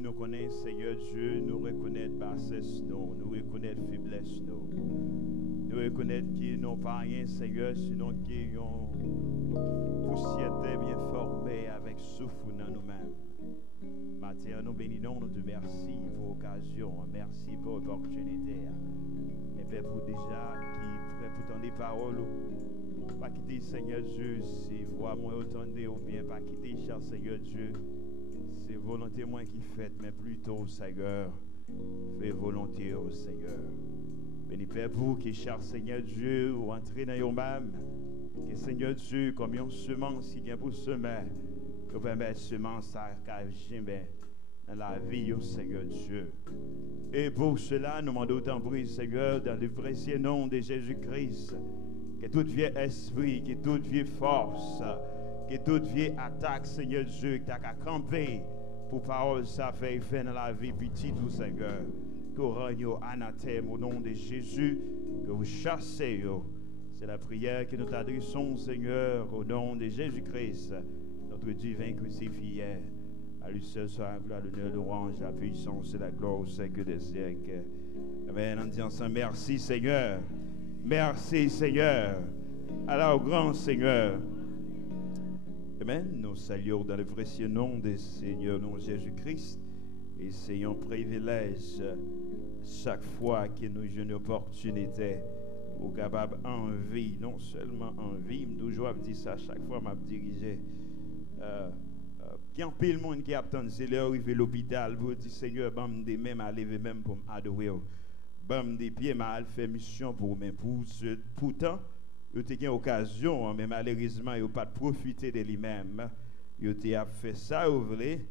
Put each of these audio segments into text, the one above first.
Nous connaissons, Seigneur Dieu, nous reconnaître bassesse, nous reconnaître faiblesse, nous reconnaître qu'ils n'ont pas rien, Seigneur, sinon qu'ils ont poussière bien formée avec souffle dans nous-mêmes. Matin, nous bénissons, nous te remercions pour l'occasion, merci pour l'opportunité. Et Père, pour déjà qui prêt pour tendre des paroles, pas quitter, Seigneur Dieu, si voix moi entendez ou bien pas quitter, cher Seigneur Dieu. C'est volonté moi qui fait, mais plutôt, Seigneur, fais volonté au Seigneur. Béni Père, vous qui cher Seigneur Dieu, ou entrez dans vos mêmes, que Seigneur Dieu, comme une semence qui vient pour semer, que vous permettez semence à jamais dans la vie au Seigneur Dieu. Et pour cela, nous demandons autant prie, Seigneur, dans le précieux nom de Jésus-Christ, que tout vieux esprit, que toute vieille force, que toute vieille attaque, Seigneur Dieu, qui t'a campé pour parole, ça fait effet dans la vie petite, tout Seigneur. Que vous reniez anathème au nom de Jésus, que vous chassez. C'est la prière que nous t'adressons, Seigneur, au nom de Jésus-Christ, notre divin crucifié. À lui seul soit la gloire, l'honneur, l'orange, la puissance et la gloire au siècle des siècles. Amen. On dit ensemble, merci Seigneur. Merci Seigneur. Alors, grand Seigneur. Amen. Nous saluons dans le précieux nom du Seigneur, nom Jésus-Christ. Et c'est un privilège chaque fois que nous avons une opportunité pour capable envie, non seulement envie, mais toujours dire ça chaque fois m'a dirigé. Il y a un peu de monde qui attend, c'est l'heure arrivé à l'hôpital pour dire Seigneur, bam des même à lever même pour m'adorer. Bam des pieds m'a fait mission pour même pourtant il y a une occasion, mais malheureusement, il n'a pas profité de lui-même. Il a fait ça, vous voulez.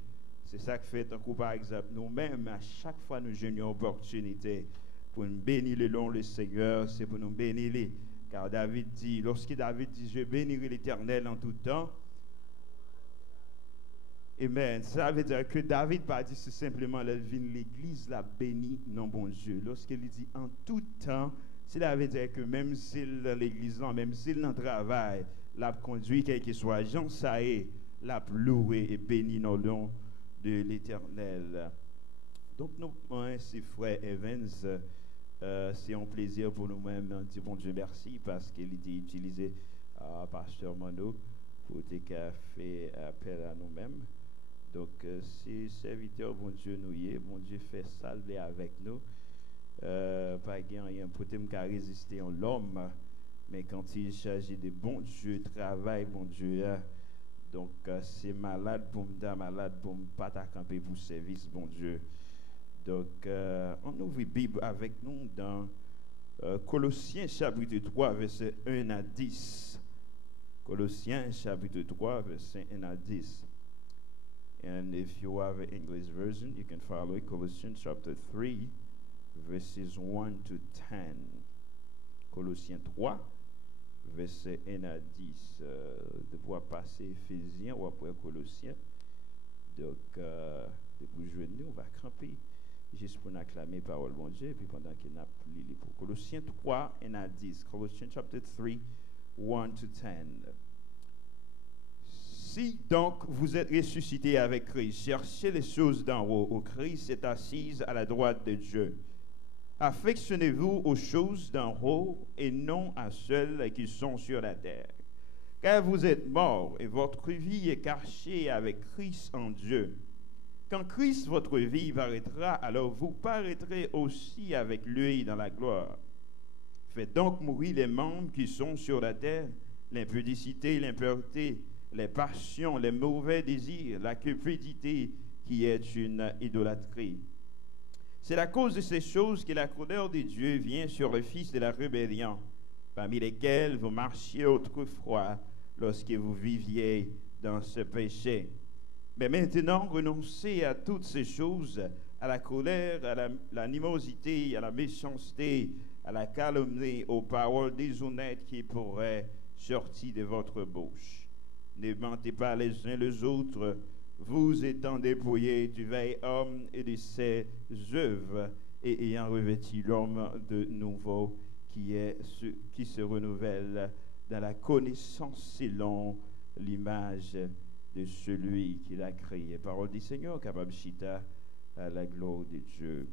C'est ça que fait un coup, par exemple, nous-mêmes, à chaque fois nous avons une opportunité pour nous bénir le nom le Seigneur, c'est pour nous bénir. Car David dit, lorsque David dit, je bénirai l'Éternel en tout temps. Amen. Ça veut dire que David pas dit c'est simplement l'église la bénit, non bon Dieu. Lorsqu'il dit en tout temps, cela veut dire que même s'il l'église, même s'il dans le travail, l'a conduit, quel que soit, Jean Saé, l'a loué et béni dans le nom de l'Éternel. Donc, nous, c'est frère Evans, c'est un plaisir pour nous-mêmes de dire bon Dieu merci parce qu'il était utilisé par Pasteur Mano pour faire appel à nous-mêmes. Donc, si serviteur, bon Dieu, nous y est, bon Dieu fait salver avec nous. Pas rien pour te résister à l'homme, mais quand il s'agit de bon Dieu, travail, bon Dieu, donc c'est malade pour me malade pour me pas t'accompagner pour service, bon Dieu. Donc, on ouvre la Bible avec nous dans Colossiens chapitre 3, verset 1 à 10. Colossiens chapitre 3, verset 1 à 10. And if you have an English version, you can follow it. Colossians chapter 3, verses 1 to 10. Colossiens 3, verset 1 à 10. De pouvoir passer Éphésiens ou après Colossiens. Donc, pour jouer nous, on va camper juste pour acclamer parole bon Dieu. Et puis pendant qu'il n'a plus les pour Colossiens 3, 1 à 10. Colossians chapter 3, 1 to 10. Si donc vous êtes ressuscités avec Christ, cherchez les choses d'en haut, où Christ est assise à la droite de Dieu. Affectionnez-vous aux choses d'en haut et non à celles qui sont sur la terre. Car vous êtes morts et votre vie est cachée avec Christ en Dieu. Quand Christ, votre vie, paraîtra, alors vous paraîtrez aussi avec lui dans la gloire. Faites donc mourir les membres qui sont sur la terre, l'impudicité, l'impureté, les passions, les mauvais désirs, la cupidité qui est une idolâtrie. C'est à cause de ces choses que la colère de Dieu vient sur le fils de la rébellion, parmi lesquels vous marchiez autrefois lorsque vous viviez dans ce péché. Mais maintenant, renoncez à toutes ces choses, à la colère, à l'animosité, à la méchanceté, à la calomnie, aux paroles déshonnêtes qui pourraient sortir de votre bouche. Ne mentez pas les uns les autres, vous étant dépouillés du vieil homme et de ses œuvres, et ayant revêtu l'homme de nouveau qui se renouvelle dans la connaissance selon l'image de celui qui l'a créé. Parole du Seigneur, capable chita à la gloire de Dieu.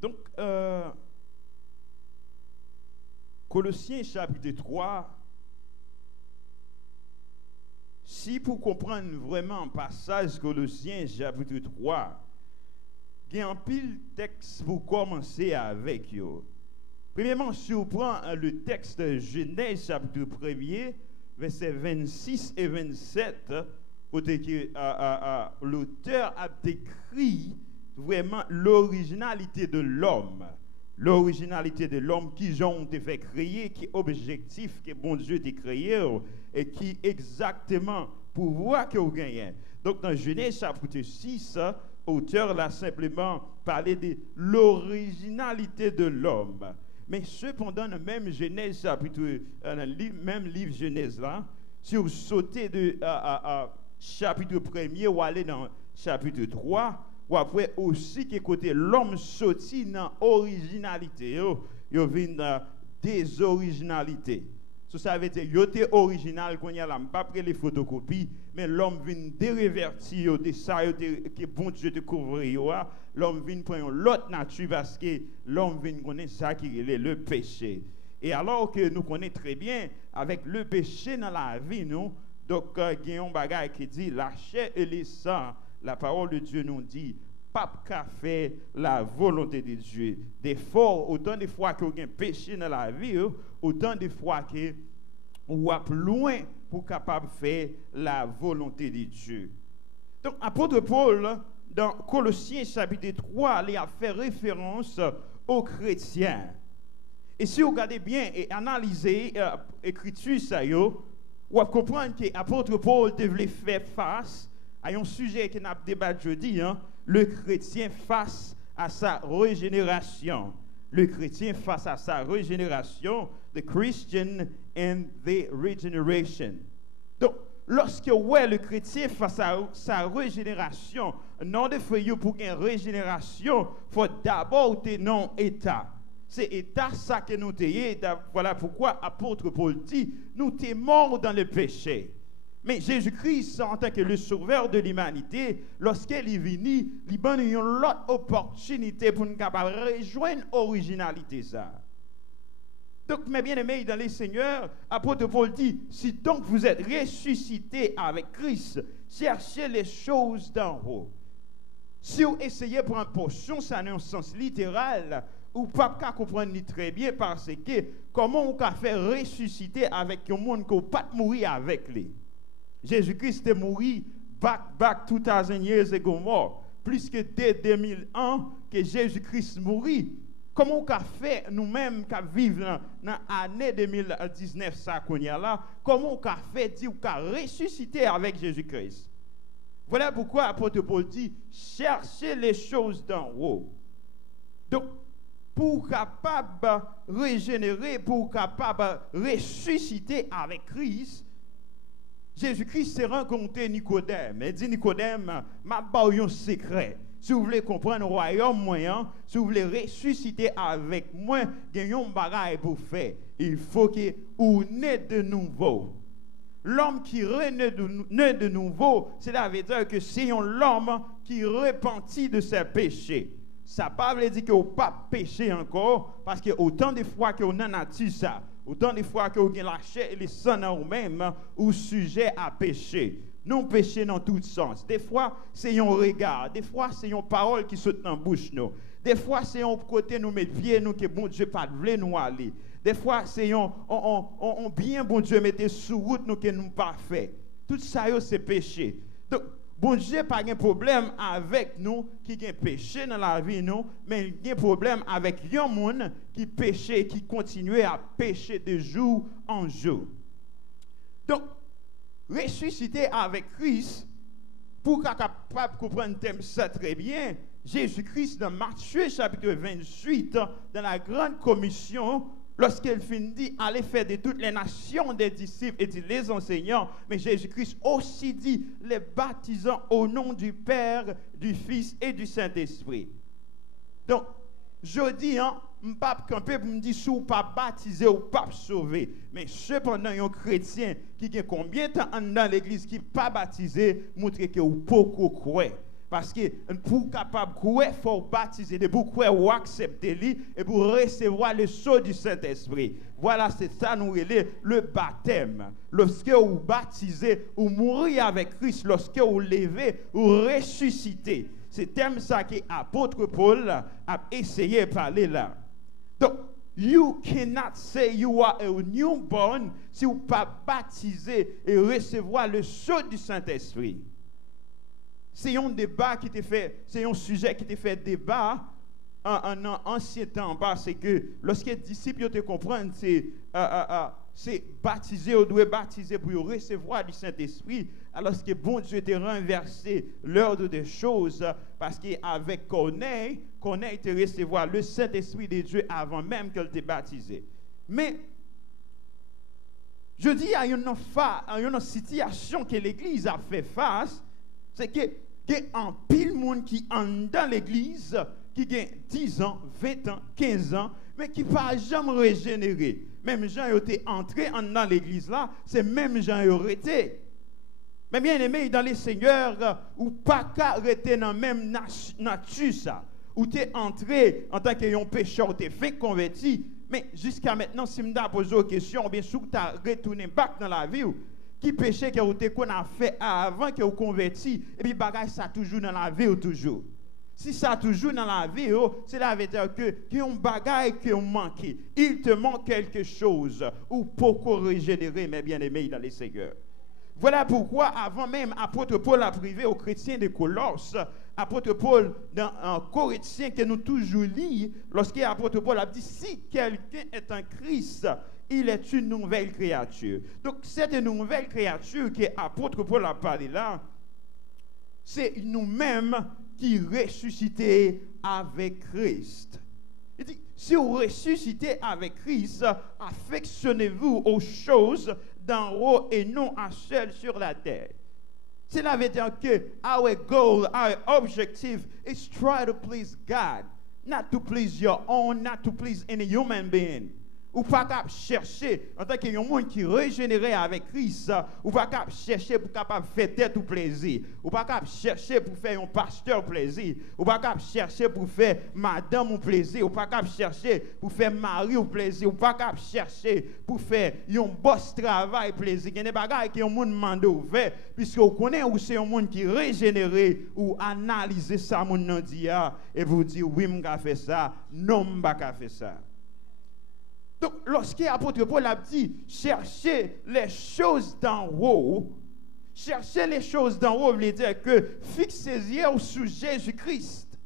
Donc, Colossiens chapitre 3, si pour comprendre vraiment un passage Colossiens chapitre 3, il y a un pile texte pour commencer avec yo. Premièrement, si on prend le texte de Genèse chapitre 1er, versets 26 et 27, l'auteur a décrit vraiment l'originalité de l'homme. L'originalité de l'homme qui ont été fait créer, qui est objectif que bon Dieu a créé et qui exactement pouvoir que vous gagnez. Donc dans Genèse chapitre 6, l'auteur l'a simplement parlé de l'originalité de l'homme. Mais cependant, dans le même Genèse chapitre, même livre Genèse là, si vous sautez de chapitre 1er ou allez dans chapitre 3, ou après aussi que côté l'homme sorti dans originalité, il vient dans désoriginalité. Ça veut dire qu'il était original quand il y a là, pas près les photocopies, mais l'homme vient dérevertir de ça que bon Dieu te couvrir. L'homme vient prendre l'autre nature parce que l'homme vient connaître ça qui est le péché. Et alors que nous connaissons très bien avec le péché dans la vie, nous, donc il y a un bagage qui dit la chair et le sang. La parole de Dieu nous dit, pape qu'a fait la volonté de Dieu. Des fois, autant de fois que vous avez péché dans la vie, autant de fois que vous êtes loin pour capable faire la volonté de Dieu. Donc, apôtre Paul, dans Colossiens chapitre 3, il a fait référence aux chrétiens. Et si vous regardez bien et analysez l'écriture, vous allez comprendre que l'apôtre Paul devait faire face à un sujet que nous avons débattu jeudi, le chrétien face à sa régénération. Le chrétien face à sa régénération, the Christian and the regeneration. Donc, lorsque le chrétien face à sa régénération, non de faire pour une régénération, il faut d'abord être non état. C'est état ça que nous sommes. Voilà pourquoi l'apôtre Paul dit, nous sommes morts dans le péché. Mais Jésus-Christ, en tant que le sauveur de l'humanité, lorsqu'il est venu, il a donné une autre opportunité pour nous rejoindre l'originalité. Donc, mes bien-aimés dans les Seigneurs, l'apôtre Paul dit, si donc vous êtes ressuscités avec Christ, cherchez les choses d'en haut. Si vous essayez pour une portion, ça n'a un sens littéral, ou pas qu'à comprendre très bien parce que comment on peut faire ressusciter avec un monde qui n'a pas mourir avec lui. Jésus-Christ est mort back 2000 years ago mort. Plus que dès 2001 que Jésus-Christ mourit. Comment on peut faire nous-mêmes qui vivons dans l'année 2019 ça qu'on y a là, comment on peut faire dire qu'on ressusciter avec Jésus-Christ. Voilà pourquoi l'apôtre Paul dit cherchez les choses d'en haut. Donc pour capable régénérer, pour capable ressusciter avec Christ, Jésus-Christ s'est rencontré Nicodème. Il dit Nicodème, m'a donné un secret. Si vous voulez comprendre le royaume moyen, si vous voulez ressusciter avec moi, il y a un bagage pour faire. Il faut que vous naissez de nouveau. L'homme qui renaît de nouveau, cela veut dire que c'est l'homme qui repentit de ses péchés. Ça ne veut pas dire que vous n'avez pas péché encore, parce que autant de fois que vous n'avez pas ça, autant de fois que vous avez la chair et le sang en vous-même, ou sujet à pécher. Non péché dans tout sens. Des fois, c'est un regard. Des fois, c'est une parole qui saute dans la bouche. Des fois, c'est un côté nous mettre pied, nous que bon Dieu pas voulu nous aller. Des fois, c'est on bien bon Dieu mettez sous route nous que nous pas fait. Tout ça c'est péché. Donc bon Dieu pas de problème avec nous qui a péché dans la vie nous, mais il y a un problème avec les gens qui péchent et qui continuent à pécher de jour en jour. Donc ressusciter avec Christ, pour qu'on soit capable de comprendre ça très bien, Jésus-Christ dans Matthieu chapitre 28, dans la grande commission, lorsqu'il dit, allez faire de toutes les nations des disciples et les enseignants, mais Jésus-Christ aussi dit, les baptisant au nom du Père, du Fils et du Saint-Esprit. Donc, je dis, je ne pas camper pour me dire si vous pas baptisé ou pas sauvé. Mais cependant, un chrétien qui a combien de temps dans l'église qui n'est pas baptisé, montre que vous pouvez croire. Parce que pour capable croire, il faut baptiser, pour croire ou accepter lui et pour recevoir le sceau du Saint-Esprit. Voilà, c'est ça nous relève le baptême. Lorsque vous baptisez, vous mourrez avec Christ, lorsque vous levez, vous ressuscitez. C'est thème ça que l'apôtre Paul a essayé de parler là. Donc, you cannot say you are a newborn si vous ne pas baptisé et recevoir le sceau du Saint-Esprit. C'est un débat qui était fait, c'est un sujet qui était fait débat en ancien temps, parce que lorsque les disciples te comprennent, c'est baptiser, on doit baptiser pour recevoir du Saint-Esprit, alors que bon Dieu était renversé l'ordre des choses, parce qu'avec Corneille était recevoir le Saint-Esprit de Dieu avant même qu'elle te baptisé. Mais je dis à une situation que l'Église a fait face, c'est que il y a un pile monde qui entre dans l'église, qui a 10 ans, 20 ans, 15 ans, mais qui ne pas jamais régénérer. Même gens qui étaient entrés dans l'église là, c'est même gens qui ont été. Mais bien aimé, dans les seigneurs, ou pas qu'à rester dans la même nature ça, où tu es entré en tant qu'un pécheur, tu es fait converti, mais jusqu'à maintenant, si je me pose une question, bien sûr, tu as retourné back dans la vie. Qui péché que vous avez fait avant que vous converti, et puis bagage ça toujours dans la vie ou toujours. Si ça toujours dans la vie, c'est la veut dire que y a un bagage qui manque. Il te manque quelque chose ou pour régénérer, mes bien-aimés dans les Seigneurs. Voilà pourquoi, avant même, apôtre Paul a privé aux chrétiens de Colosse, apôtre Paul, dans un Corinthiens que nous toujours lisons, lorsque apôtre Paul a dit, si quelqu'un est un Christ, il est une nouvelle créature. Donc, cette nouvelle créature que l'apôtre Paul a parlé là, c'est nous-mêmes qui ressuscitons avec Christ. Il dit, si vous ressuscitez avec Christ, affectionnez-vous aux choses d'en haut et non à celles sur la terre. Cela veut dire que our goal, our objective is try to please God, not to please your own, not to please any human being. Ou pas capable chercher en tant qu'un monde qui régénéré avec Christ, ou pas capable chercher pour capable faire tête ou plaisir, ou pas capable chercher pour faire un pasteur plaisir, ou pas capable chercher pour faire madame ou plaisir, ou pas capable chercher pour faire mari ou plaisir, ou pas capable chercher pour faire un boss travail plaisir. Il y a des bagages qui ont monde mandé ouvert puisque vous connaissez où c'est un monde qui régénéré ou analyser ça mon nan dit et vous dire oui m'ka fait ça, non m'ka fait ça. Donc, lorsque l'apôtre Paul a dit, cherchez les choses d'en haut, cherchez les choses d'en haut, veut dire que fixez-y sur Jésus-Christ.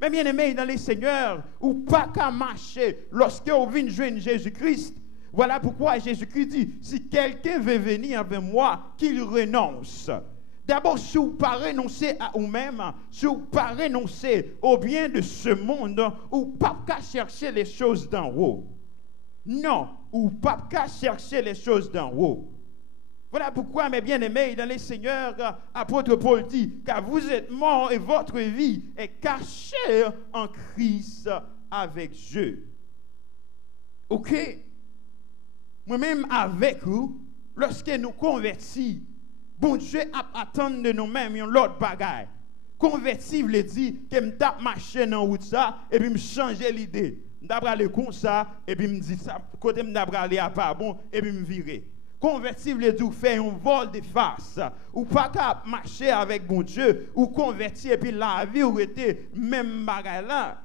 Mais bien aimé dans les seigneurs, ou pas qu'à marcher lorsque vous venez joindre Jésus-Christ. Voilà pourquoi Jésus-Christ dit, si quelqu'un veut venir avec moi, qu'il renonce. D'abord, si vous ne pas renoncer à vous-même, si vous ne pas renoncer au bien de ce monde, ou pas qu'à chercher les choses d'en haut. Non, ou pas qu'à chercher les choses d'en haut. Voilà pourquoi, mes bien-aimés, dans les seigneurs, apôtre Paul dit, car vous êtes morts et votre vie est cachée en Christ avec Dieu. Ok? Moi-même avec vous, lorsque nous convertis, bon Dieu attend de nous-mêmes un autre bagage. Converti veut dire que je tape marcher dans la route ça et puis me changer l'idée. D'abord aller comme ça et puis me dit ça côté me d'abord aller à pas bon et puis me virer. Converti veut dire faire un vol de face ou pas capable marcher avec bon Dieu ou converti et puis la vie ou était même bagaille là.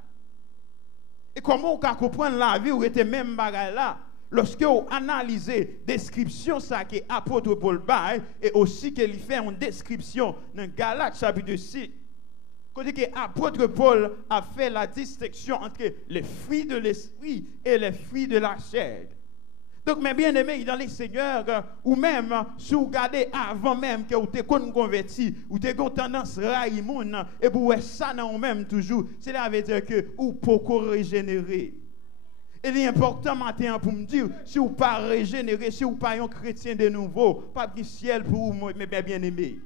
Et comment on peut comprendre la vie où était même bagage là? Lorsque vous analysez la description ça que apôtre Paul bail et aussi qu'il fait une description dans Galates chapitre 6, côté que apôtre Paul a fait la distinction entre les fruits de l'esprit et les fruits de la chair. Donc, mes bien-aimés, dans les seigneurs, ou même, si vous regardez avant même que vous êtes converti, ou vous avez tendance à railler et vous avez ça dans vous-même toujours, cela veut dire que vous pouvez régénérer. Il est important maintenant pour me dire, si vous ne pas régénérer, si vous ne pas un chrétien de nouveau, pas de ciel pour vous, mes bien-aimés.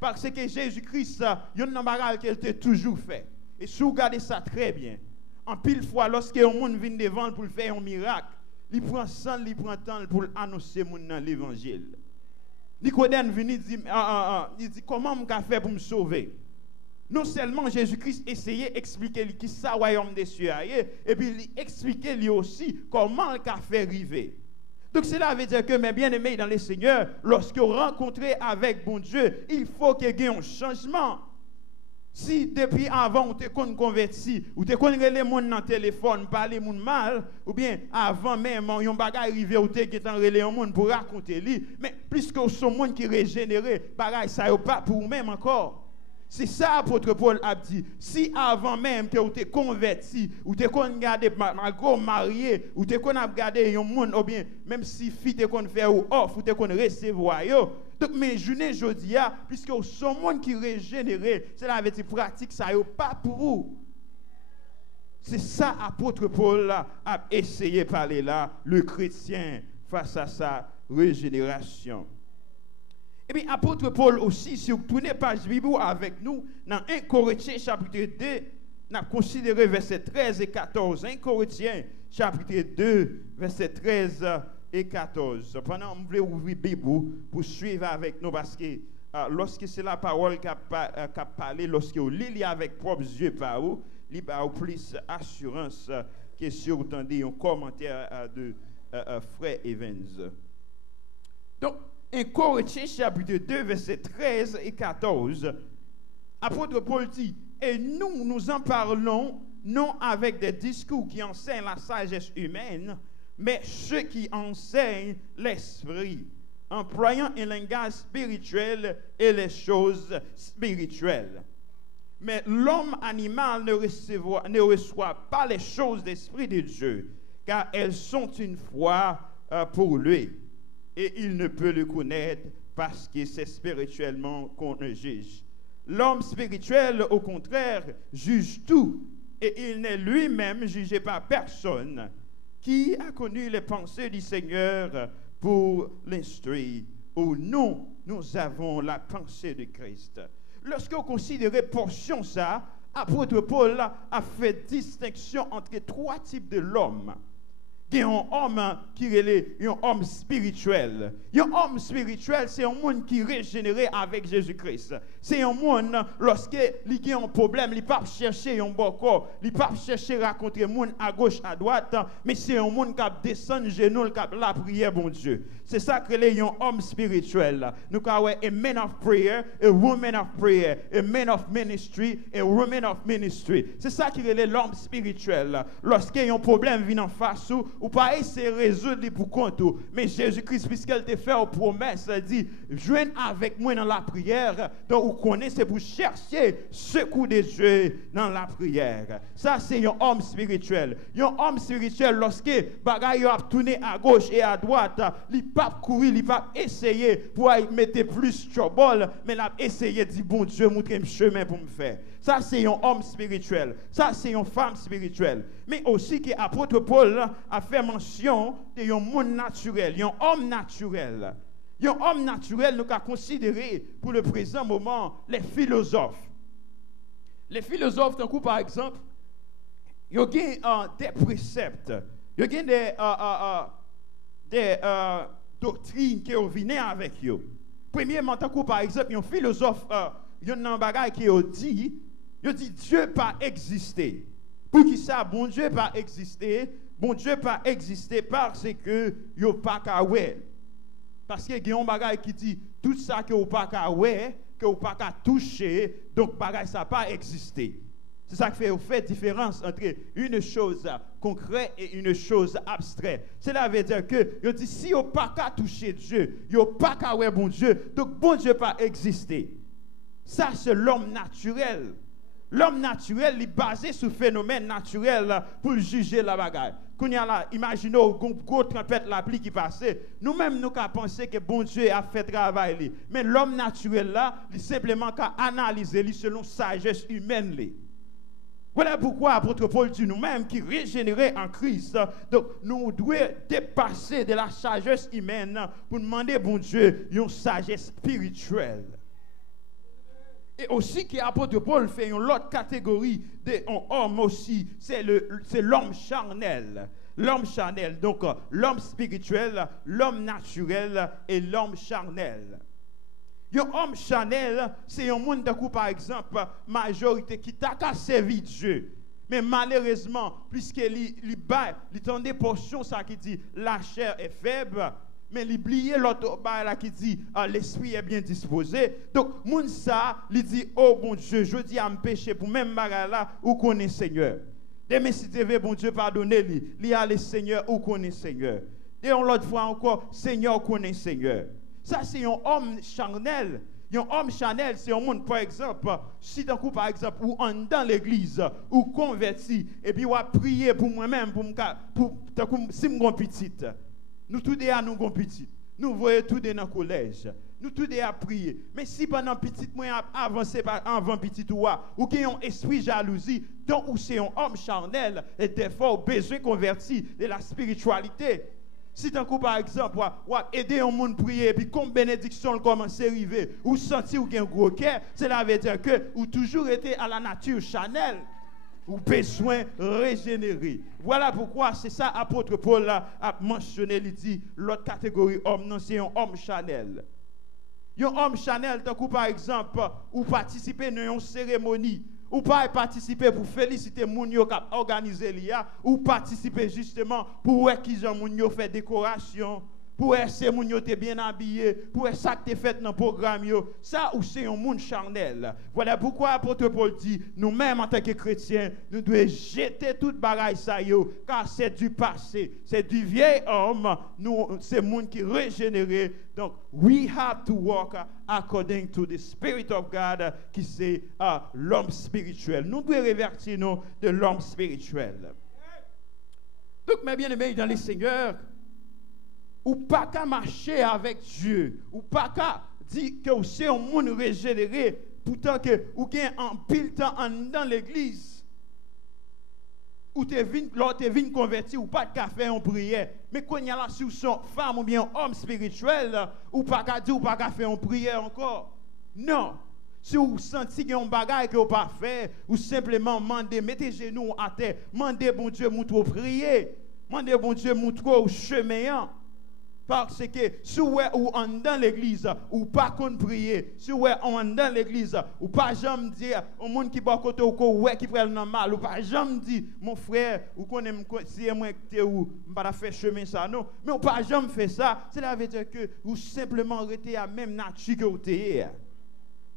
Parce que Jésus-Christ, il y a une chose qu'il a toujours fait. Et si vous regardez ça très bien, en pile fois, lorsque un monde vient devant pour faire un miracle, il prend sang, il prend temps pour annoncer l'évangile. Nicodème vient il dit comment je peux faire pour me sauver? Non seulement Jésus-Christ essayait d'expliquer qui ça royaume des cieux et puis il expliquait lui aussi comment il a fait arriver. Donc cela veut dire que mes bien-aimés dans les seigneurs, lorsque vous rencontrez avec bon Dieu, il faut qu'il y ait un changement. Si depuis avant, vous êtes converti, vous êtes les gens dans le téléphone, parler les mal, ou bien avant même, un bagage arrivé, vous êtes relé un monde pour raconter lui, mais puisque vous êtes un monde qui régénéré, bagage ça n'est pas pour vous-même encore. C'est ça, apôtre Paul a dit. Si avant même que vous êtes converti, ou vous êtes regardé malgré marié, ou vous êtes regardé un monde, ou bien même si fille te faire ou off, ou te recevoir. Donc, mais je ne dis pas, puisque vous êtes un monde qui régénéré, c'est la vérité pratique, ça n'est pas pour vous. C'est ça, apôtre Paul a essayé de parler là, le chrétien, face à sa régénération. Et bien, apôtre Paul aussi, si vous tournez page Bible avec nous, dans 1 Corinthiens chapitre 2, nous avons considéré versets 13 et 14. 1 Corinthiens chapitre 2, versets 13 et 14. Pendant que vous voulez ouvrir la Bible pour suivre avec nous, parce que lorsque c'est la parole qui a parlé, lorsque vous lisez avec propres yeux par vous, il y a plus assurance que si vous entendez un commentaire de frère Evans. Donc, 1 Corinthiens chapitre 2, versets 13 et 14, apôtre Paul dit, et nous en parlons non avec des discours qui enseignent la sagesse humaine, mais ceux qui enseignent l'esprit, employant un langage spirituel et les choses spirituelles. Mais l'homme animal ne reçoit pas les choses d'esprit de Dieu, car elles sont une foi pour lui. Et il ne peut le connaître parce que c'est spirituellement qu'on le juge. L'homme spirituel, au contraire, juge tout, et il n'est lui-même jugé par personne. Qui a connu les pensées du Seigneur pour l'instruire? Ou nous avons la pensée de Christ. Lorsque vous considérez portion ça, apôtre Paul a fait distinction entre trois types de l'homme. Il y a un homme qui est un homme spirituel. Un homme spirituel, c'est un monde qui est régénéré avec Jésus-Christ. C'est un monde, lorsqu'il a un problème, il ne peut pas chercher un bon corps, il ne peut pas chercher à raconter un monde à gauche, à droite, mais c'est un monde qui descend de genoux, qui a la prière, bon Dieu. C'est ça que les un homme spirituel. Nous avons a man of prayer, a woman of prayer, a man of ministry, a woman of ministry. C'est ça qui est l'homme spirituel. Lorsqu'il y a un problème vient en face, ou pas essayer de résoudre pour compte. Mais Jésus-Christ, puisqu'elle te fait une promesse, elle dit, joignez avec moi dans la prière. Donc, vous connaissez pour chercher secours de Dieu dans la prière. Ça, c'est un homme spirituel. Un homme spirituel, lorsque bagaille a tourné à gauche et à droite, il ne peut pas courir, il ne peut pas essayer pour mettre plus trouble, mais il a essayé de dire, bon Dieu, montre un chemin pour me faire. Ça, c'est un homme spirituel. Ça, c'est une femme spirituelle. Mais aussi que l'apôtre Paul a fait mention d'un monde naturel, un homme naturel. Un homme naturel, nous avons considéré pour le présent moment les philosophes. Les philosophes, par exemple, ils ont des préceptes, ils ont des doctrines qui viennent avec eux. Premièrement, par exemple, un philosophe, il y a un bagage qui dit Dieu pas existé. Pour qui ça, bon Dieu pas existé? Bon Dieu pas existé parce que yo pas ka wè. Parce que il y a un bagage qui dit tout ça que vous pas ka wè, que vous pas ka toucher, donc bagage ça pas existé. C'est ça qui fait différence entre une chose concrète et une chose abstraite. Cela veut dire que, il dit, si vous n'avez pas qu'à toucher Dieu, vous n'avez pas qu'à voir bon Dieu, donc bon Dieu pas exister. Ça, c'est l'homme naturel. L'homme naturel, il est basé sur le phénomène naturel pour juger la bagarre. Quand il y a là, imaginez une grosse tempête la pluie qui passe, nous-mêmes nous avons pensé que bon Dieu a fait travail. Mais l'homme naturel là, il simplement qu'à analyser selon sagesse humaine. Voilà pourquoi l'apôtre Paul dit nous-mêmes qui régénérés en Christ, donc nous devons dépasser de la sagesse humaine pour demander bon Dieu une sagesse spirituelle. Et aussi que l'apôtre Paul fait une autre catégorie d'homme aussi, c'est l'homme charnel. L'homme charnel, donc l'homme spirituel, l'homme naturel et l'homme charnel. Un homme charnel, c'est un monde par exemple, majorité qui t'a qu'à servir Dieu. Mais malheureusement, puisqu'il tend des portions, ça qui dit la chair est faible, mais il oublie l'autre là qui dit l'esprit est bien disposé. Donc, moun ça, il dit oh bon Dieu, je dis à me pécher pour même bagarre là où connaît Seigneur. Demain si tu veux bon Dieu pardonner lui, il y a le Seigneur où connaît Seigneur. Et l'autre fois encore Seigneur connaît Seigneur. Ça c'est un homme charnel. Un homme charnel, c'est un monde, par exemple, si d'un coup, par exemple, ou en dans l'église, ou converti, et puis ou a prié pour moi-même, si je suis petite. Nous tous déjà nous sommes petits. Nous voyons tous dans le collège. Nous tous déjà prier. Mais si pendant petit moyen avancer avant petit ou qu'il y a un esprit jalousie, donc où c'est un homme charnel et des fois besoin converti de la spiritualité. Si d'un coup par exemple ou aider un monde prier et puis comme bénédiction commence à arriver ou sentir ou un gros cœur, cela veut dire que ou toujours été à la nature charnelle. Ou besoin régénérer. Voilà pourquoi c'est ça apôtre Paul a mentionné, il dit l'autre catégorie homme, non, c'est un homme charnel. Un homme charnel, tant que par exemple, ou participer dans une cérémonie, ou pas participer pour féliciter moun yo qui a organisé l'IA, ou participer justement pour voir qui gens moun yo fait décoration, pour essayer moun yo te bien habillé, pour ça que te fait dans le programme yo, ça ou c'est un monde charnel. Voilà pourquoi apôtre Paul dit nous-mêmes en tant que chrétiens, nous devons jeter toute bagaille ça yo, car c'est du passé, c'est du vieil homme, nous c'est monde qui régénéré. Donc we have to walk according to the spirit of God qui c'est l'homme spirituel. Nous devons révertir nous de l'homme spirituel. Donc mes bien-aimés dans les seigneurs, ou pas qu'à marcher avec Dieu, ou pas qu'à dire que c'est un monde régénéré, pourtant que ou gain en pile temps dans l'église, ou te vin converti, ou pas qu'à faire une prière, mais quand il y a là sur son femme ou bien homme spirituel, ou pas qu'à dire ou pas qu'à faire une prière encore. Non. Si vous sentez qu'il y a un bagage que vous pas fait, ou simplement mandez, mettez genoux à terre, mandez bon Dieu montre prier, mandez bon Dieu montre au chemin. Parce que si vous êtes dans l'église, ou pas qu'on prier, si vous êtes dans l'église, ou pas jamais dire au monde qui va côté ou qui prend normal, ou pas jamais dire mon frère, ou connaît si moi que ou pas faire chemin ça non, mais ou pas jamais faire ça, cela veut dire que vous simplement restez à même nature que vous êtes.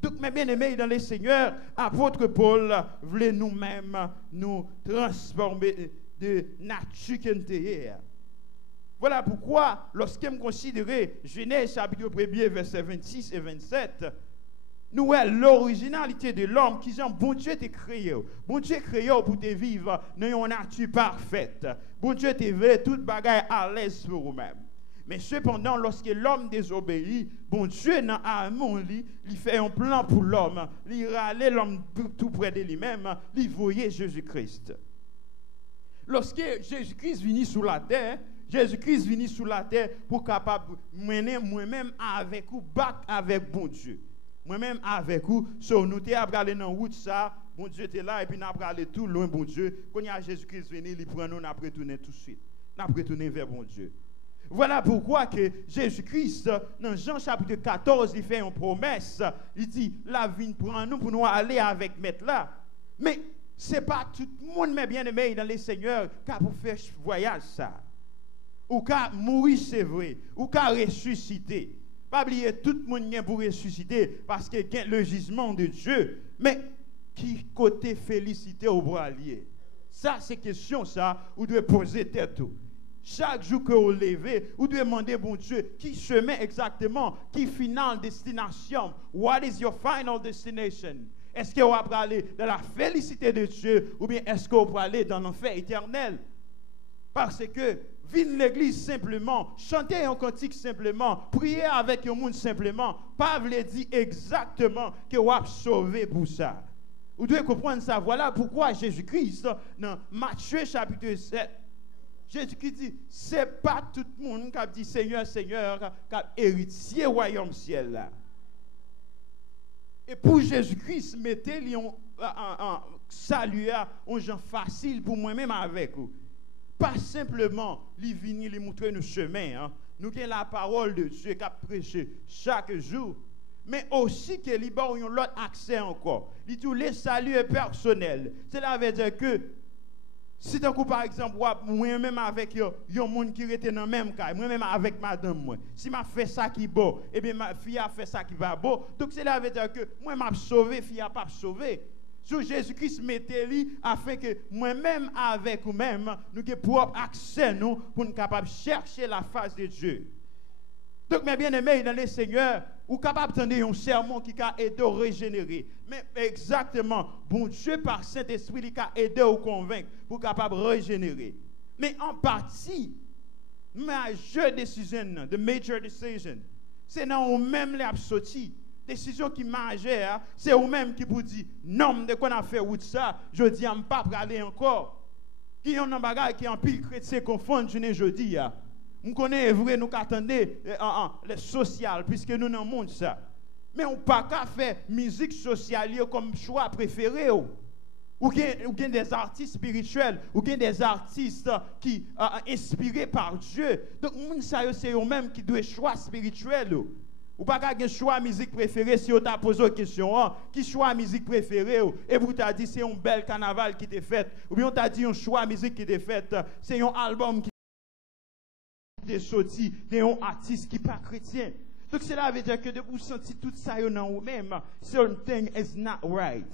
Donc mes bien-aimés dans les seigneurs, apôtre Paul voulait nous-mêmes nous transformer de nature que nous sommes. Voilà pourquoi, lorsqu'on considère Genèse chapitre 1er, versets 26 et 27, nous avons l'originalité de l'homme qui dit bon Dieu t'a créé. Bon Dieu créé pour te vivre dans une nature parfaite. Bon Dieu t'a fait toute bagaille à l'aise pour vous-même. Mais cependant, lorsque l'homme désobéit, bon Dieu dans l'amour, il fait un plan pour l'homme. Il râle l'homme tout près de lui-même. Il voyait Jésus-Christ. Lorsque Jésus-Christ vient sur la terre, Jésus-Christ vient sur la terre pour capable mener moi-même avec vous, battre avec bon Dieu. Moi-même avec vous, so nous t'es aller dans route ça, bon Dieu était là et puis n'a aller tout loin bon Dieu. Quand il y a Jésus-Christ venu, il prend nous n'a retourner tout de suite. N'a retourner vers bon Dieu. Voilà pourquoi que Jésus-Christ dans Jean chapitre 14, il fait une promesse, il dit la vie prend nous pour nous aller avec maître là. Mais c'est pas tout le monde mais bien-aimé dans les seigneurs qui a pour faire voyage ça. Ou qu'à mourir, c'est vrai, ou qu'à ressusciter. Pas oublier, tout le monde vient pour ressusciter parce que le jugement de Dieu. Mais qui côté félicité au bras lié. Ça, c'est question, ça, vous devez poser tête. Chaque jour que vous levez, vous devez demander, bon Dieu, qui chemin exactement, qui final destination, what is your final destination? Est-ce que vous allez aller dans la félicité de Dieu ou bien est-ce que vous allez aller dans l'enfer éternel? Parce que, venez l'église simplement, chanter un cantique simplement, prier avec un monde simplement, pas vous dire exactement que vous allez sauver pour ça. Vous devez comprendre ça. Voilà pourquoi Jésus-Christ, dans Matthieu chapitre 7, Jésus-Christ dit, ce n'est pas tout le monde qui a dit Seigneur, Seigneur, qui a héritier royaume ciel là. Et pour Jésus-Christ, mettez-lui un salut, un gens facile pour moi-même avec vous. Pas simplement, lui venir, lui montrer nos chemins. Hein. Nous avons la parole de Dieu qui a prêché chaque jour. Mais aussi que lui a un autre accès encore. Il dit les saluts personnels. Cela veut dire que si d'un coup, par exemple, moi-même avec un monde qui était dans le même cas, moi-même avec madame, moi, si m'a fait ça qui est beau, et bien ma fille a fait ça qui va beau, donc cela veut dire que moi, m'a sauvé, fille a pas sauvé. Sur Jésus-Christ, mettez-lui afin que moi-même avec vous-même, nous ayons propre accès nous, pour nous capables de chercher la face de Dieu. Donc, mes bien-aimés, dans les Seigneurs, vous êtes capable d'entendre un sermon qui a aidé à régénérer. Mais exactement, bon Dieu, par Saint-Esprit, il a aidé à convaincre pour être capable de régénérer. Mais en partie, major decision, the major decision, c'est dans vous-même les sorti. Décision qui majeure, c'est vous-même qui vous dit, non, de quoi on a fait ou ça, je dis, je ne pas aller encore. Qui ont un bagage qui en pile chrétien confondent, je dis, nous connaissons vrai, nous attendons le social, puisque nous dans le monde ça. Mais on ne peut pas faire musique sociale comme choix préféré. Ou bien des artistes spirituels, ou bien des artistes qui sont inspirés par Dieu. Donc, c'est eux-mêmes qui doivent choix spirituel. Ou pas qu'un choix musique préférée si on t'a posé une question, qui choix musique préférée et vous t'a dit c'est un bel carnaval qui t'est fait, ou bien on t'a dit un choix musique qui t'est fait, c'est un album qui est sorti d'un artiste qui n'est pas chrétien. Donc cela veut dire que de vous sentir tout ça dans vous-même, something is not right.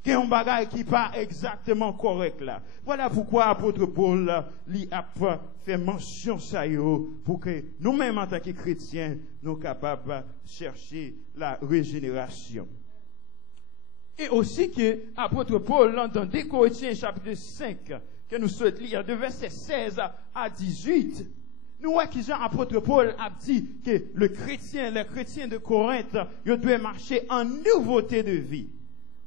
Qu'il y a un bagage qui n'est pas exactement correct là. Voilà pourquoi l'apôtre Paul lui a fait mention ça pour que nous-mêmes en tant que chrétiens, nous sommes capables de chercher la régénération. Et aussi que l'apôtre Paul, dans 2 Corinthiens chapitre 5, que nous souhaitons lire de verset 16 à 18, nous voyons que l'apôtre Paul a dit que les chrétiens de Corinthe, ils doivent marcher en nouveauté de vie.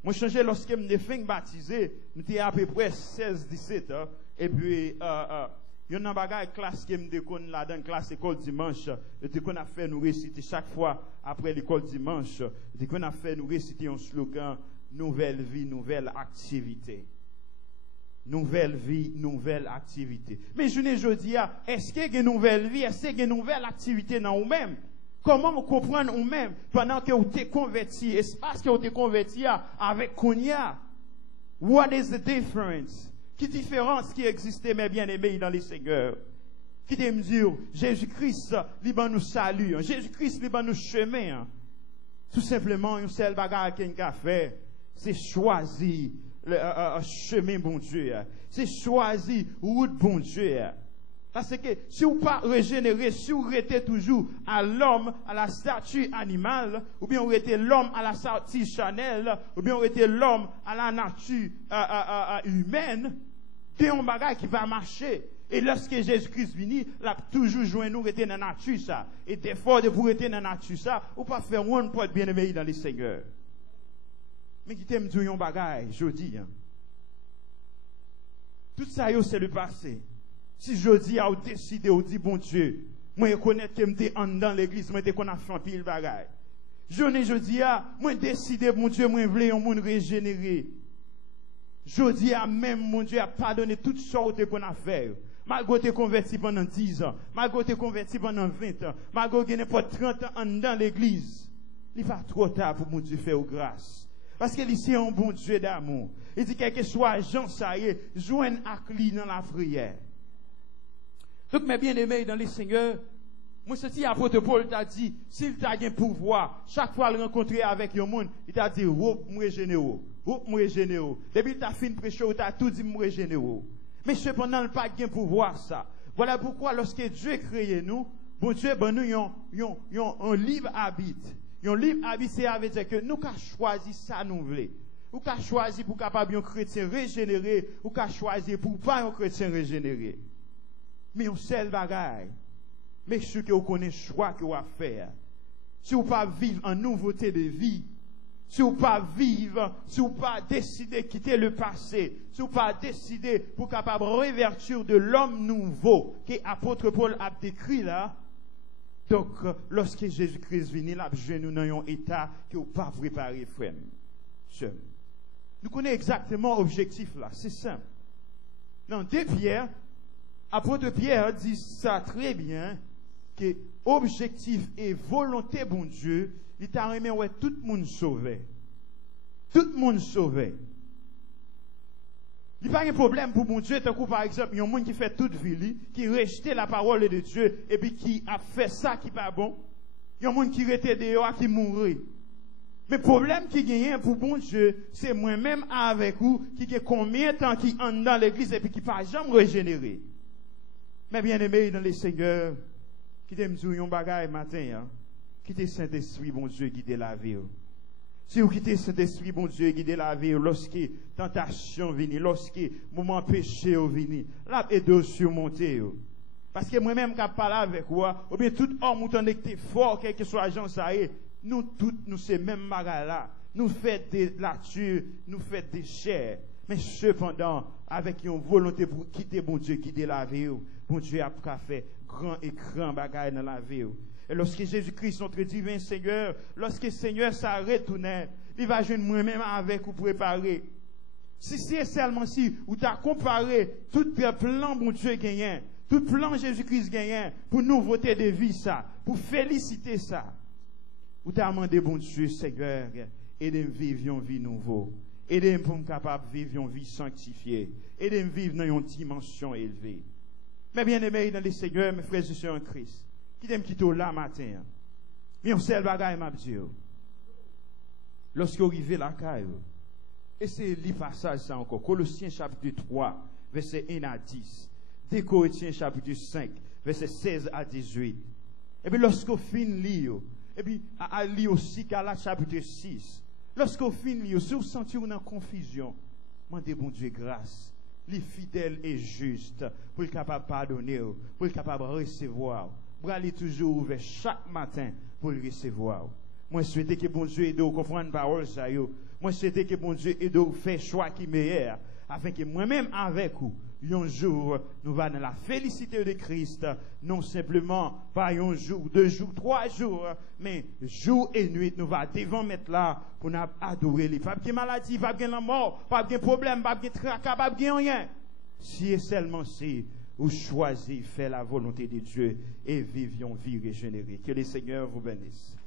Moi, changé lorsque je me suis baptisé, j'étais à peu près 16-17 ans. Et puis, il y a une classe qui me déconne là dans la classe école dimanche. On a fait nous réciter chaque fois après l'école dimanche. On a fait nous réciter un slogan nouvelle vie, nouvelle activité. Nouvelle vie, nouvelle activité. Mais je ne dis pas, est-ce qu'il y a une nouvelle vie, est-ce qu'il y a une nouvelle activité dans vous-même? Comment vous comprenez vous-même pendant que vous êtes converti, espace que vous êtes converti avec Kounia? What is the difference? Quelle différence qui existait, mes bien-aimés, dans les Seigneurs? Qui te mesure, Jésus-Christ, il nous salue, Jésus-Christ, il nous chemin. Tout simplement, une seule bagarre qu'il a fait, c'est choisir le chemin bon Dieu. C'est choisir route bon Dieu. Parce que si vous ne pas régénérer, si vous restez toujours à l'homme, à la statue animale, ou bien vous restez l'homme à la statue charnelle, ou bien vous restez l'homme à la nature humaine, il y a un bagage qui va marcher. Et lorsque Jésus-Christ vient, il a toujours joué nous rester dans la nature ça. Et des fois, de vous rester dans la nature ça, ou pas faire one pour être bien-aimé dans les Seigneurs. Mais qui t'aime dire un bagage, je dis. Tout ça, c'est le passé. Si je dis à décider, on dit bon Dieu, moi je connais que je suis dans l'église, moi je connais fait un pile bagaille. Je dis à moi décider bon Dieu, moi je veux un monde régénéré. Je dis à même mon Dieu a pardonné toutes sortes qu'on a fait. Malgré que tu es converti pendant 10 ans, malgré que tu es converti pendant 20 ans, malgré que tu n'es pas 30 ans dans l'église, il n'est pas trop tard pour mon Dieu faire grâce. Parce qu'il est un bon Dieu d'amour. Il dit quel que soit Jean, ça y est, joigne à lui dans la prière. Donc, mes bien-aimés dans les Seigneurs, moi, ce qui apôtre Paul t'a dit, s'il t'a un pouvoir, chaque fois qu'il rencontre avec un monde, il t'a dit, moi, généreux. ou me régénérer. Depuis tu as fini de prêcher, tu as tout dit me régénérer. Mais cependant, le pas de pouvoir ça. Voilà pourquoi lorsque Dieu créé nous, bon Dieu, ben nous, un libre habite. Un libre habite, c'est avec dire que nous avons choisi ça nous voulons. Ou avons choisi pour capable un chrétien régénéré, ou avons choisi pour pas un chrétien régénéré. Mais on seul bagaille. Mais ce que vous connaissez le choix que vous avez fait. Si vous ne pas vivre en nouveauté de vie, si vous ne pas vivre, si vous ne pas décider de quitter le passé, si vous ne pas décider pour capable révertir de l'homme nouveau que l'apôtre Paul a décrit là, donc lorsque Jésus-Christ vient là, nous dans un état que vous ne pas préparé, frère. Seul. Nous connaissons exactement l'objectif là, c'est simple. Dans 2 Pierre, l'apôtre Pierre dit ça très bien, que objectif et volonté bon Dieu, il t'a aimé ouais tout le monde sauvé. Tout le monde sauvé. Il n'y a pas de problème pour mon Dieu, tant que par exemple, il y a un monde qui fait toute vie, qui rejette la parole de Dieu et puis qui a fait ça qui n'est pas bon. Il y a un monde qui rete dehors, qui mourit. Mais le problème qui gagne pour bon Dieu, c'est moi-même avec vous, qui a combien de temps qui entre dans l'église et puis qui ne pas jamais régénérer. Mais bien aimé dans les seigneurs, qui t'aime dire un bagage matin, quittez Saint-Esprit, bon Dieu, guider la vie. Si vous quittez Saint-Esprit, bon Dieu, guider la vie, lorsque tentation vient, lorsque moment péché vient, là, aidez surmonter. Parce que moi-même, quand je parle avec vous, ou bien tout homme, ou tant que tu es fort, quel que soit l'agent, ça est, nous tous, nous ces mêmes bagages là. Nous faisons des latures, nous faisons des chairs. Mais cependant, avec une volonté pour quitter bon Dieu, guider la vie, bon Dieu a fait grand et grand bagaille dans la vie. Et lorsque Jésus-Christ, notre divin Seigneur, lorsque le Seigneur s'arrête, il va joindre moi-même avec vous préparer. Si c'est seulement si, ou tu as comparé tout le plan bon Dieu gagnant, tout le plan Jésus-Christ gagnant, pour nouveauté de vie ça, pour féliciter ça. Ou tu as demandé bon Dieu, Seigneur, aidez-moi vivre une vie nouvelle. Aidez-moi pour me capable de vivre une vie sanctifiée. Aidez-moi vivre dans une dimension élevée. Mais bien aimé dans les Seigneurs, mes frères et sœurs en Christ, qui t'aiment quitter là matin. Mais on sait le bagage, m'a dit. Lorsque vous arrivez là, et c'est le passage ça encore. Colossiens chapitre 3, verset 1 à 10. 2 Corinthiens chapitre 5, verset 16 à 18. Et puis lorsque vous finissez, et puis à lire aussi qu'à la chapitre 6. Lorsque vous finissez, si vous sentez une confusion, demandez bon Dieu grâce. Les fidèles et justes pour être capable de pardonner, pour être capable de recevoir. Bras toujours ouvert chaque matin pour le recevoir. Moi, je souhaite que bon Dieu aide à comprendre la parole. Moi, je souhaite que bon Dieu aide à faire choix qui est meilleur, afin que moi-même avec vous, un jour, nous allons dans la félicité de Christ, non simplement pas un jour, 2 jours, 3 jours, mais jour et nuit, nous allons devant mettre là pour nous adorer. Pas de maladie, pas de la mort, pas de problème, pas de tracas, pas de rien. Si et seulement si vous choisissez faire la volonté de Dieu et vivre une vie régénérée. Que le Seigneur vous bénisse.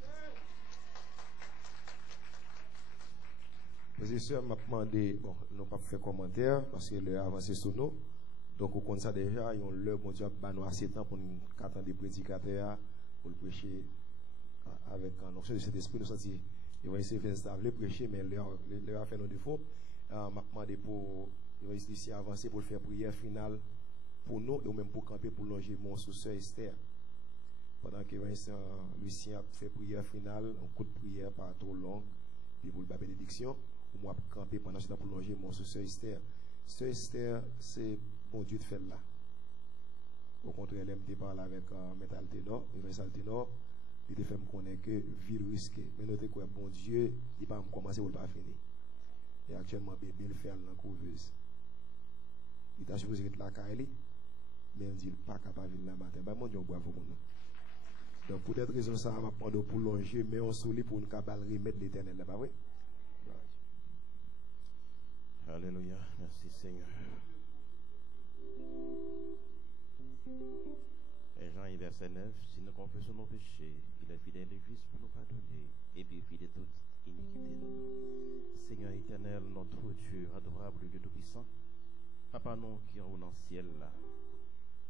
Professeur m'a demandé, bon, nous n'avons pas fait commentaire parce que l'heure avancé sur nous. Donc, on compte ça déjà, on l'heure, mon Dieu, nous assez de temps pour nous attendre des prédicateurs pour le prêcher avec un option de cet esprit. Nous sentis, il va essayer de faire prêcher, mais l'heure a fait nos défauts. M'a demandé pour, il va essayer d'avancer pour faire prière finale pour nous et même pour camper pour loger mon sous-sœur Esther. Pendant que Lucien a fait prière finale, un coup de prière pas trop long, puis pour la bénédiction. Moi, camper pendant ce temps pour loger mon sœur Esther. Sœur Esther, c'est bon Dieu de faire là. Au contraire, elle me parle avec Maître Alténor, Evres Alténor, il te fait me connaître que ville risquée. Mais notez quoi, bon Dieu, il va commencer ou il va finir. Et actuellement, bébé le fait dans la couveuse. Il t'a supposé être là, Kaili, mais il dit pas capable de venir là matin. Ben, mon Dieu, bravo pour nous. Donc, pour cette raison, ça m'a demandé pour longer, mais on soulit pour nous capable remettre l'éternel là-bas, oui. Alléluia. Merci Seigneur. Et Jean verset 9, si nous confessons nos péchés, il est fidèle et juste pour nous pardonner et purifier de toute iniquité de nous. Seigneur éternel, notre Dieu, adorable Dieu Tout-Puissant, Papa nous qui est dans le ciel là,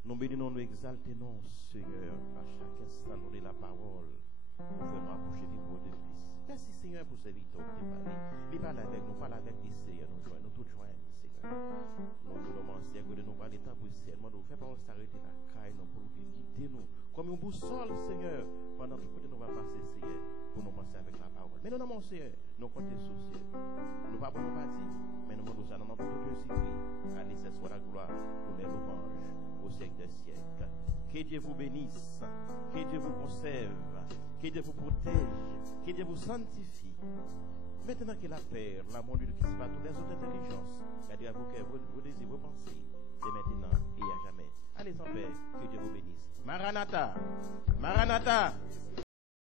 nous bénissons, nous exaltons, Seigneur, à chaque instant, nous la parole, pour nous approcher du Dieu de Christ. Merci Seigneur. Seigneur, pour ces victoires qui parlent. Il parle avec nous, parle avec les Seigneur, nous joignons, nous tous joignons, Seigneur. Nous nous demandons, Seigneur, de nous parler temps pour seulement nous faire pas s'arrêter la caille, nous pour quitter nous. Comme une boussole, Seigneur, pendant tout côté nous va passer, Seigneur, pour nous penser avec la parole. Mais nous demandons, Seigneur, nous comptons sur Dieu. Nous ne pouvons pas dire, mais nous demandons ça, nous demandons tout Dieu s'y allez, ce soit la gloire, nous les louanges au siècle des siècles. Que Dieu vous bénisse, que Dieu vous conserve, que Dieu vous protège, que Dieu vous sanctifie. Maintenant que la paix, l'amour de Dieu qui se bat toutes les autres intelligences, gardez à vos cœurs, vos désirs, vos pensées, c'est maintenant et à jamais. Allez en paix, que Dieu vous bénisse. Maranatha, Maranatha.